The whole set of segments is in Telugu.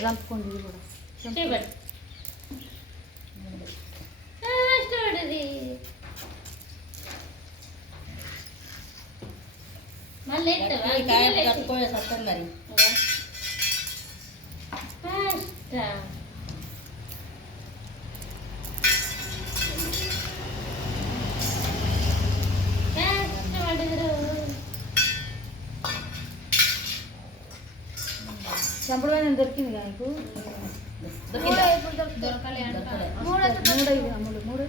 చంపుకోండి కూడా మళ్ళీ సత్తం మరి చంపడం దొరికింది నాకు మూడు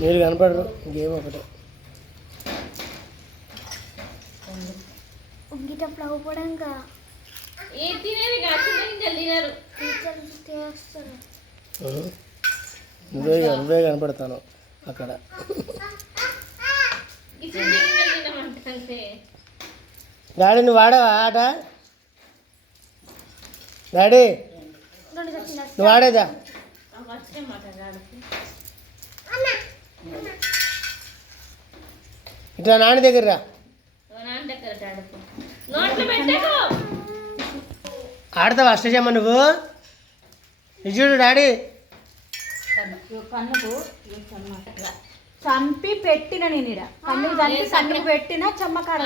మీరు కనపడరు గేమ్ ఒకటే ఉంగిటప్పుడు అవ్వడంగా నువ్వే కనపడతాను అక్కడ డాడీ నువ్వు ఆడవా ఆట డాడీ నువ్వు ఆడేదా ఇట్లా నాన్న దగ్గర రా ఆడతావా అష్టజమ్మ నువ్వు నిజుడు డాడీ కన్నుకు చంపి పెట్టిన నేను ఇడ కన్నుకు చంపి కన్నుకు పెట్టిన చెమ్మకాడ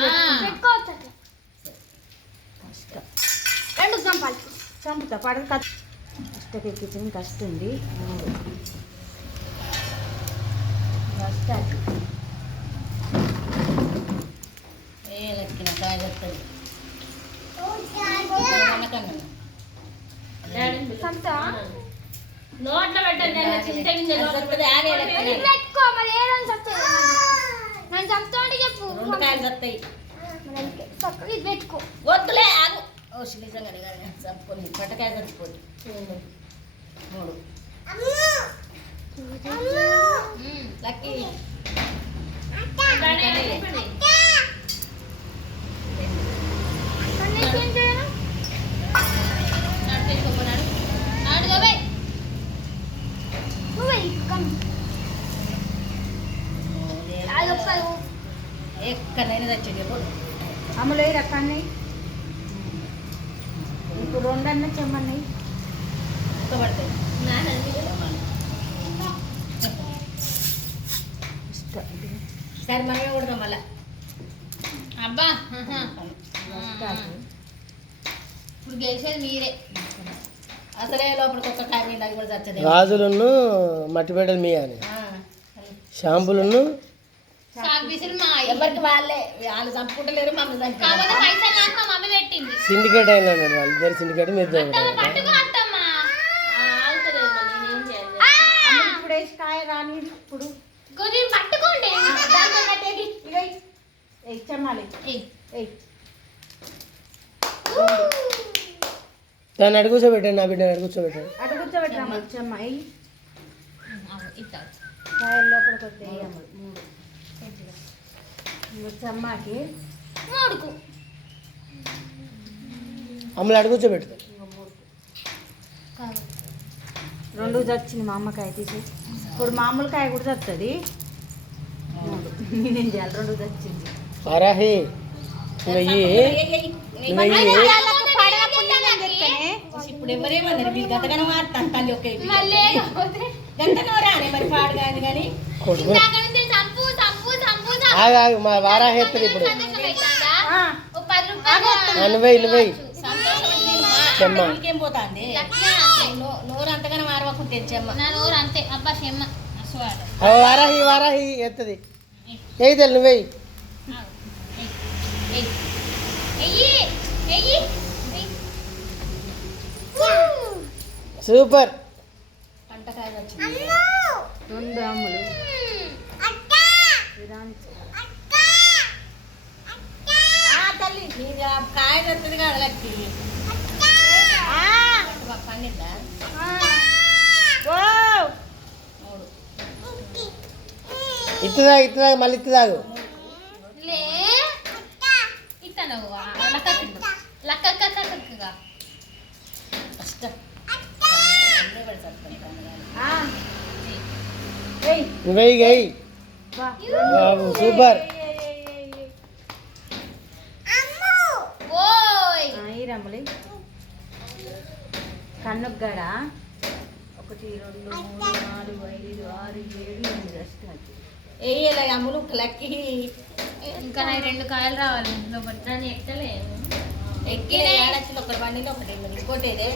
చంపుతా పడ కష్టకెక్కించిన కష్టం ఉంది కష్టాలు లెక్కిన కాయ నోట్లో పెట్టండి చెప్పు రెండు కాయలు వస్తాయి పెట్టుకో వద్దులే ఆగు నిజంగా చంపుకొని పట్టకాయ చచ్చిపోయి మూడు లక్కీ ఎక్కడైనా తెచ్చింది అమలు రకాన్ని ఇప్పుడు రెండన్నా చెమ్మన్నాయి పడతాయి సరే మనమే కొడతాం మళ్ళా అబ్బా ఇప్పుడు గెలిచేది మీరే అసలే లోపలికి ఒక్క కాయ మీద అది కూడా చచ్చదు గాజులను మట్టిపెట్టలు మీ అని షాంపులను ఎవరికి వాళ్ళే వాళ్ళు చంపుకుంటలేరు మమ్మల్ని పెట్టింది సిండికేట్ అయినా వాళ్ళు ఇద్దరు సిండికేట్ మీరు ఇప్పుడు వేసి కాయ రాని ఇప్పుడు పట్టుకోండి చెమ్మాలి దాన్ని అడుగు కూర్చోబెట్టండి నా బిడ్డ అడుగు కూర్చోబెట్టండి అటు కూర్చోబెట్టా చెమ్మ కాయల లోపలికి వస్తాయి మూడు చెమ్మకి మూడుకు అమ్మలు అడుగు కూర్చోబెట్టు రెండు చచ్చింది మా అమ్మకాయ తీసి ఇప్పుడు మామూలు కాయ కూడా చస్తుంది నేనేం చేయాలి రెండు చచ్చింది వారాహి ఇప్పుడు ఎవరేమన్నారు మీరు గతగానే మారుతాను తల్లి ఒకే గంటనో రానే మరి పాడు కాదు కానీ మా వారాహి ఎత్తుంది ఇప్పుడు నువ్వే ఇంకేం పోతాంది నోరు అంతగానే మారవకుంటే చెమ్మ నా నోరు అంతే అబ్బా చెమ్మ వారాహి ఎత్తది ఏ తెలు నువ్వే సూపర్ పంటకాయ వచ్చింది రెండు అమ్ములు తల్లి కాయ వస్తుంది కదా లక్కి పండిందా ఓ 3 ఇత్తదా మళ్ళీ ఇత్తదాగు లే ఇతను లక్కగా ఫస్ట్ అన్నీ పెడతారు ఆ. ఏయ్ నువ్వు వెయ్యి వెయ్యి బా బాబు సూపర్ ఓయ్ ఈ రంబలి కన్నొగ్గాడ 1 2 3 4 5 6 7 8 వస్తుంది వేయలే అమ్ములు లక్కి ఇంకా నాకు 2 కాయలు రావాలి ఇంట్లో పట్టాన్ని ఎక్కలేదు ఎక్కి ఏడాచి ఒకటి బండిలో ఒకటి ఇంకోటి ఏదే